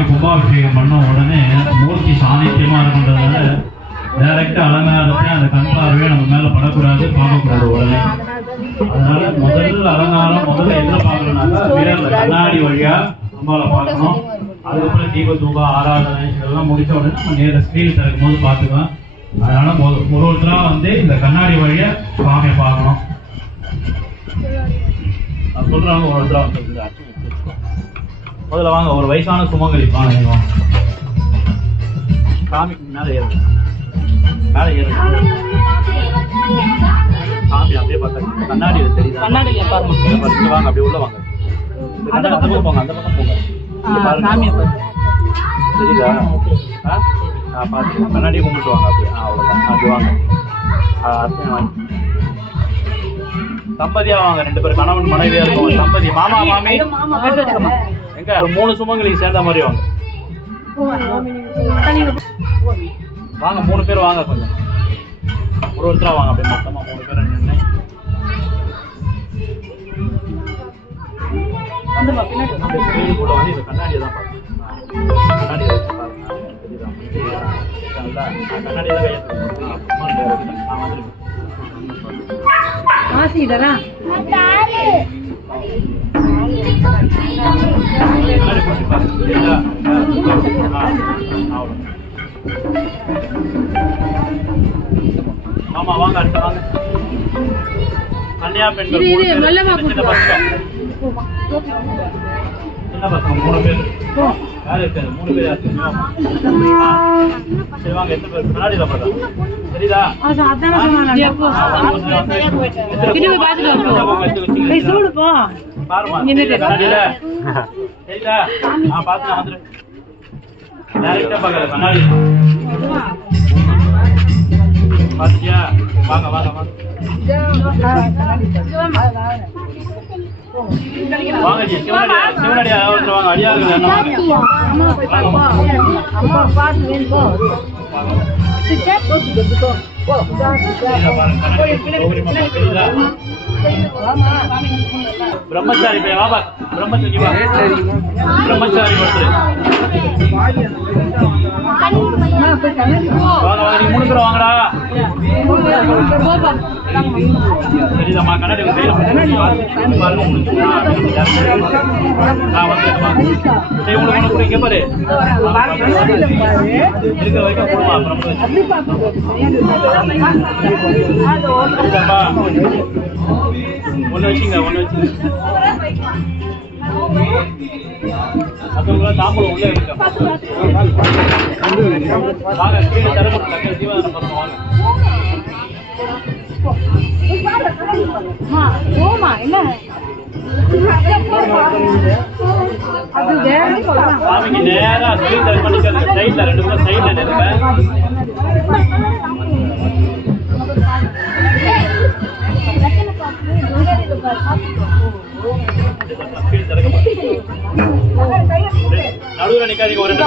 சாமி கும்பாபிஷேகம் பண்ண உடனே மூர்த்தி சாநித்தியமாக இருக்கின்றதுனால டைரக்டாக அலங்காரத்தை அந்த கண் பார்வையை நம்ம மேலே படக்கூடாது, பார்க்கக்கூடாது உடனே. அதனால முதல் அலங்காரம் முதல்ல எதில் பார்க்கணும்னாக்கா விரல் கண்ணாடி வழியாக அம்பாவை பார்க்கணும். அதுக்கப்புறம் தீப தூபா ஆராதனை இதெல்லாம் முடிச்ச உடனே நம்ம நேர ஸ்க்ரீன் திறக்கும் போது பார்த்துக்கலாம். அதனால ஒருத்தராக வந்து இந்த கண்ணாடி வழியாக சாமியை பார்க்கணும். நான் சொல்றாங்க ஒருத்தராக வந்து முதல்ல வாங்க. ஒரு வயசான சுமங்கலி வாங்க, நீங்க வாங்க. சாமிக்கு மேலே ஏறு, மேலே ஏறு. சாமி அப்படியே பார்த்தா கண்ணாடி தெரியுது, கண்ணாடியில பாருங்க. வாங்க அப்படியே உள்ள வாங்க. அந்த பக்கம் போங்க, அந்த பக்கம் போங்க. சாமியை தெரியுதா? பார்த்து கண்ணாடியை கும்பிட்டு வாங்க. அப்படியே அவ்வளோதான். அப்படி வாங்க. அர்ச்சனை வாங்க. தம்பதியா வாங்க, 2 பேர் கணவன் மனைவியா இருக்கும். தம்பதி மாமா மாமி எங்க 3 சுமங்கலி சேர்ந்த மாதிரி வாங்க. வாங்க 3 பேர் வாங்க, கொஞ்சம் ஒருத்தரா வாங்க. அப்படியே மொத்தமா 3 பேர் நின்று கூட வந்து இந்த கண்ணாடியை தான் பாருங்க. கண்ணாடியை வச்சு பாருங்க. கண்ணாடியை தான் ஆமா வாங்க. அடுத்த வாங்க. கன்னியா பெண்கள் சின்ன பசங்க 3 பேர். யாரு இருக்காது? 3 பேர் யாரு? சரி வாங்க. எத்தனை பேர் கண்ணாடியில பார்த்தா தெரியுதா? பாத்தியா? வாங்க வாங்க வாங்க வாங்க ஜி. சிவனடியா வாங்க. அடியார்கள் என்ன பிரம்மச்சாரி பையன் வாபா. பிரம்மச்சாரி பிரம்மச்சாரி ஒருத்தர் வாங்க வாங்க. நீங்க 3 பேர் வாங்கடா. சரிதாம்மா. கண்ணாடி பாருங்க. உங்களுக்கு இங்க பாரு இருக்க வைக்க போடுமா. ஒண்ணு வச்சுங்க, ஒண்ணு வச்சுங்க. மற்றவங்களா தாம்பூலம் உள்ள இருக்கு. வாங்க கீழே தரப்பட்ட ஜீவன பக்கம் வாங்க. சாமிக்கு நேரா ஸ்கிரீன் டச் பண்ணிக்க. சைட்ல 2 பேரும் சைட்ல நிறுத்துங்க. நடுவில் நிக்காதீங்க. ஒரு 2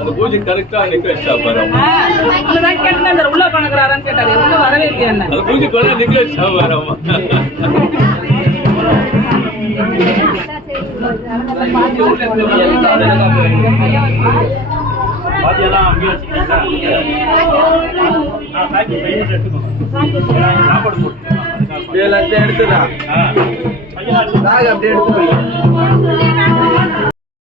அந்த பூஜை கரெக்டா நிக்க வச்சா பாரு உள்ள பணக்கிறாரான்னு கேட்டாரு உள்ள வரவே இல்லையா அந்த பூஜை கொள்ள நிக்க வச்சா பாரு எடுத்துடா அப்படியே எடுத்து